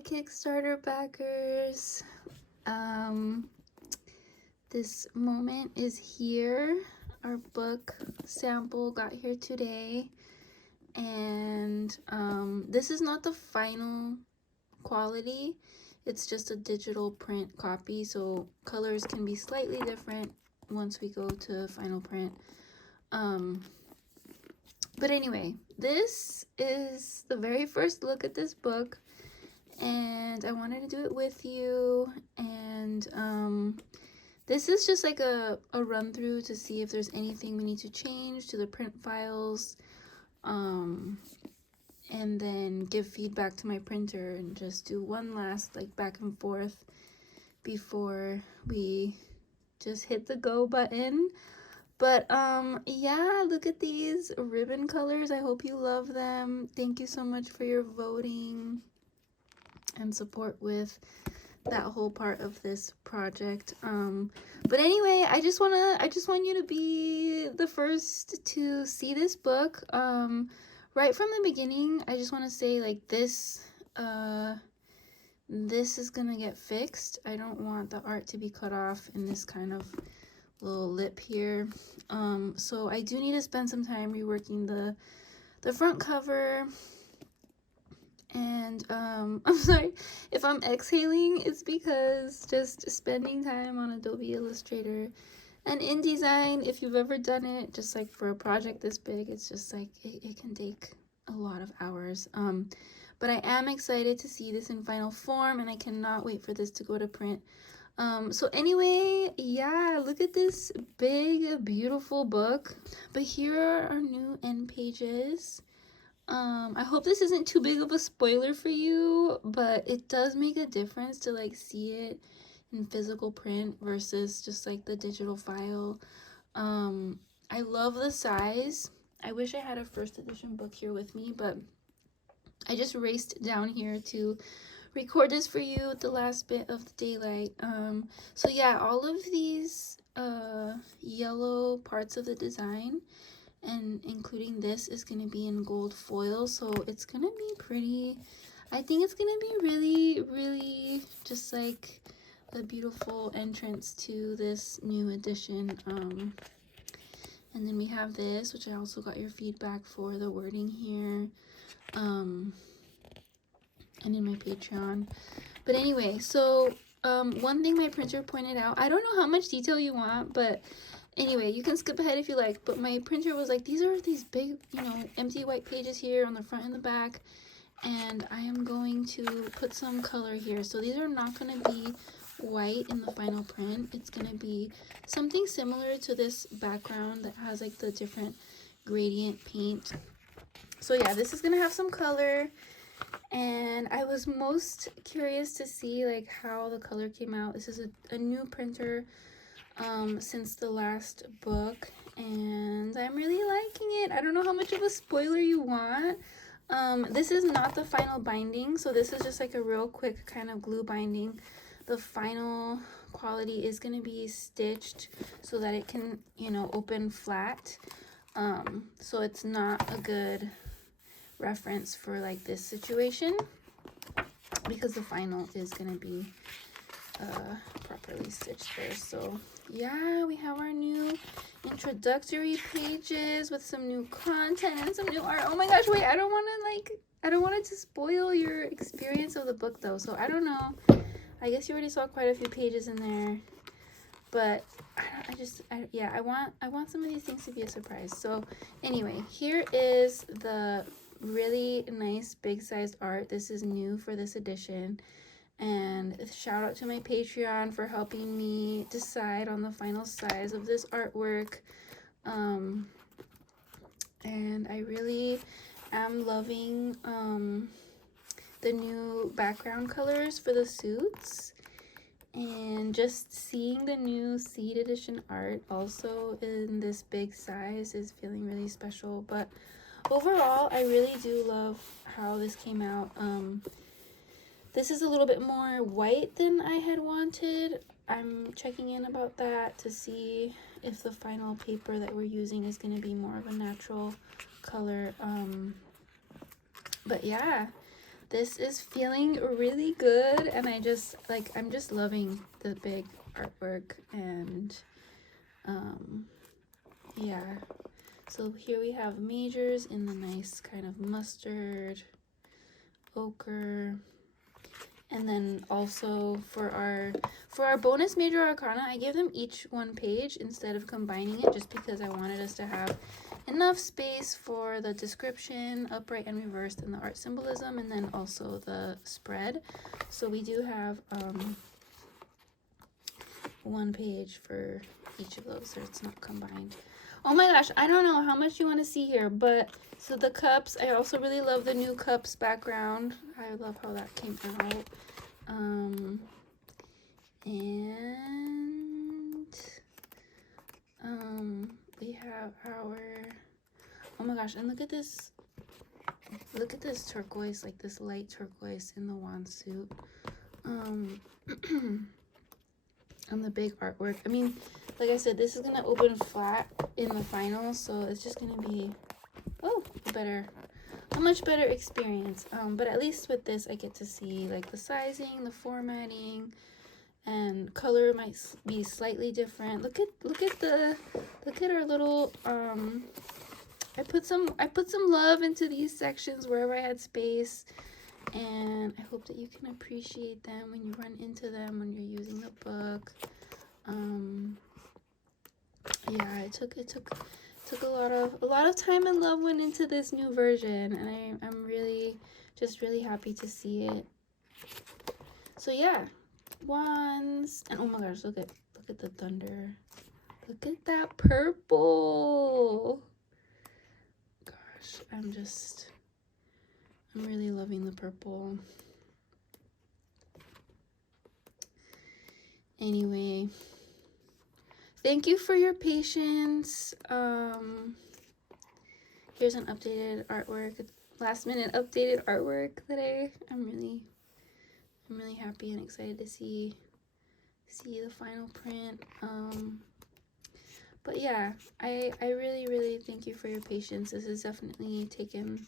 Hi Kickstarter backers. This moment is here. Our book sample got here today, and this is not the final quality. It's just a digital print copy, so colors can be slightly different once we go to final print. But anyway, this is the very first look at this book, and I wanted to do it with you. And this is just like a run through to see if there's anything we need to change to the print files, and then give feedback to my printer and just do one last like back and forth before we just hit the go button. But yeah, look at these ribbon colors. I hope you love them. Thank you so much for your voting and support with that whole part of this project. But anyway, I just want you to be the first to see this book. Right from the beginning, I just want to say, like, this is gonna get fixed. I don't want the art to be cut off in this kind of little lip here. So I do need to spend some time reworking the front cover. And I'm sorry if I'm exhaling. It's because just spending time on Adobe Illustrator and InDesign, if you've ever done it, just like for a project this big, it's just like it can take a lot of hours. But I am excited to see this in final form, and I cannot wait for this to go to print. So anyway, yeah, look at this big, beautiful book. But here are our new end pages. I hope this isn't too big of a spoiler for you, but it does make a difference to like see it in physical print versus just like the digital file. I love the size. I wish I had a first edition book here with me, but I just raced down here to record this for you at the last bit of the daylight. So yeah, all of these yellow parts of the design, and including this, is going to be in gold foil, so it's going to be pretty. I think it's going to be really, really just like a beautiful entrance to this new edition. And then we have this, which I also got your feedback for the wording here. And in my Patreon. But anyway, so one thing my printer pointed out, I don't know how much detail you want, but anyway, you can skip ahead if you like, but my printer was like, these are these big, you know, empty white pages here on the front and the back, and I am going to put some color here. So these are not going to be white in the final print. It's going to be something similar to this background that has like the different gradient paint. So yeah, this is going to have some color. And I was most curious to see like how the color came out. This is a new printer since the last book, and I'm really liking it. I don't know how much of a spoiler you want. This is not the final binding, so this is just like a real quick kind of glue binding. The final quality is going to be stitched so that it can, you know, open flat. So it's not a good reference for like this situation, because the final is going to be properly stitched there. So yeah, we have our new introductory pages with some new content and some new art. Oh my gosh, wait, I don't want it to spoil your experience of the book though, so I don't know. I guess you already saw quite a few pages in there, but I want some of these things to be a surprise. So anyway, here is the really nice big sized art. This is new for this edition, and shout out to my Patreon for helping me decide on the final size of this artwork. And I really am loving the new background colors for the suits, and just seeing the new seed edition art also in this big size is feeling really special. But overall, I really do love how this came out. This is a little bit more white than I had wanted. I'm checking in about that to see if the final paper that we're using is going to be more of a natural color. But yeah, this is feeling really good, and I'm just loving the big artwork. And yeah, so here we have majors in the nice kind of mustard, ochre. And then also for our bonus major arcana, I gave them each one page instead of combining it, just because I wanted us to have enough space for the description, upright and reversed, and the art symbolism, and then also the spread. So we do have one page for each of those, so it's not combined. Oh my gosh, I don't know how much you want to see here, but so the cups, I also really love the new cups background. I love how that came out. We have our, oh my gosh, and look at this turquoise, like this light turquoise in the wand suit. On the big artwork. I mean, like I said, this is gonna open flat in the final, so it's just gonna be a much better experience. But at least with this, I get to see like the sizing, the formatting, and color might be slightly different. Look at our little I put some love into these sections wherever I had space, and I hope that you can appreciate them when you run into them when you're using the book. Yeah, it took a lot of time and love went into this new version, and I'm really happy to see it. So yeah, wands, and oh my gosh, look at the thunder. Look at that purple. Gosh, I'm really loving the purple. Anyway, thank you for your patience. Here's an updated artwork, last minute updated artwork that I'm really happy and excited to see the final print. But yeah, I really thank you for your patience. This has definitely taken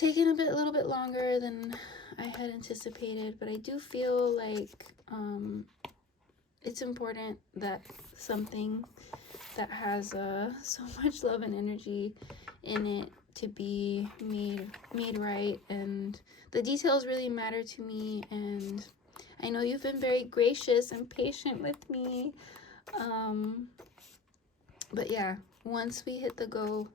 a little bit longer than I had anticipated, but I do feel like it's important that something that has so much love and energy in it to be made right, and the details really matter to me, and I know you've been very gracious and patient with me. But yeah, once we hit the go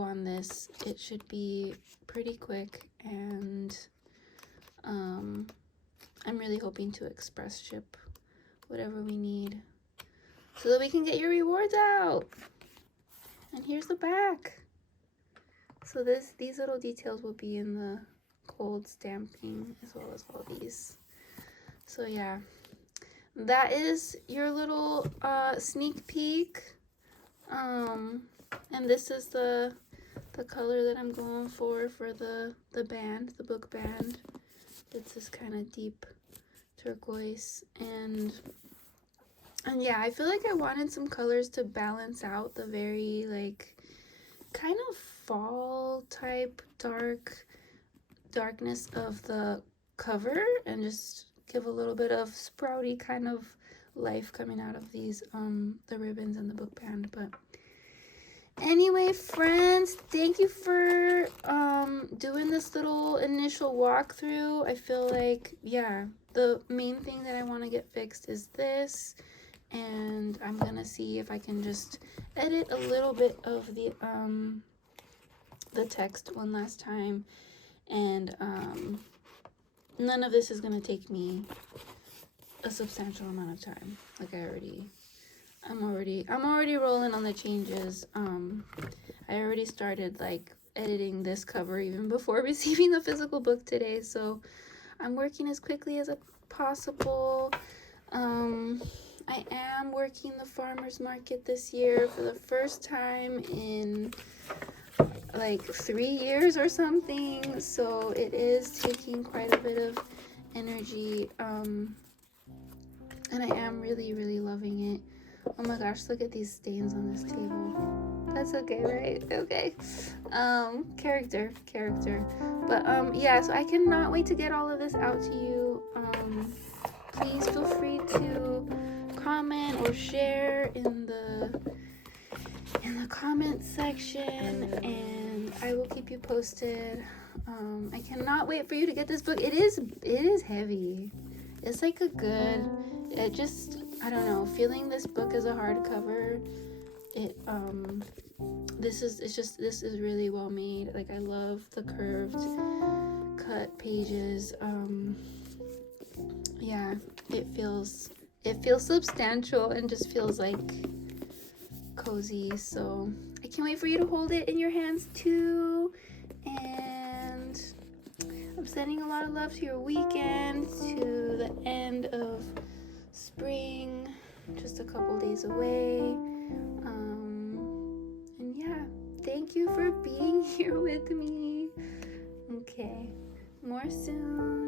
on this, it should be pretty quick, and I'm really hoping to express ship whatever we need so that we can get your rewards out. And here's the back. So these little details will be in the gold stamping as well as all these. So yeah, that is your little sneak peek. And this is the color that I'm going for the band, the book band. It's this kind of deep turquoise, and yeah, I feel like I wanted some colors to balance out the very like kind of fall type darkness of the cover, and just give a little bit of sprouty kind of life coming out of these the ribbons and the book band. But anyway, friends, thank you for doing this little initial walkthrough. I feel like, yeah, the main thing that I want to get fixed is this, and I'm gonna see if I can just edit a little bit of the text one last time, and none of this is gonna take me a substantial amount of time. Like I'm already rolling on the changes. I already started like editing this cover even before receiving the physical book today, so I'm working as quickly as possible. I am working the farmers market this year for the first time in like 3 years or something, so it is taking quite a bit of energy, and I am really loving it. Oh my gosh, look at these stains on this table. That's okay, right? Okay. Character. But yeah, so I cannot wait to get all of this out to you. Please feel free to comment or share in the comment section, and I will keep you posted. I cannot wait for you to get this book. It is heavy. It's like a good, I don't know, feeling this book as a hardcover, this is really well made. Like, I love the curved cut pages. Yeah, it feels substantial and just feels like cozy. So I can't wait for you to hold it in your hands too. And I'm sending a lot of love to your weekend, to the end of spring, just a couple days away. And yeah, thank you for being here with me. Okay, more soon.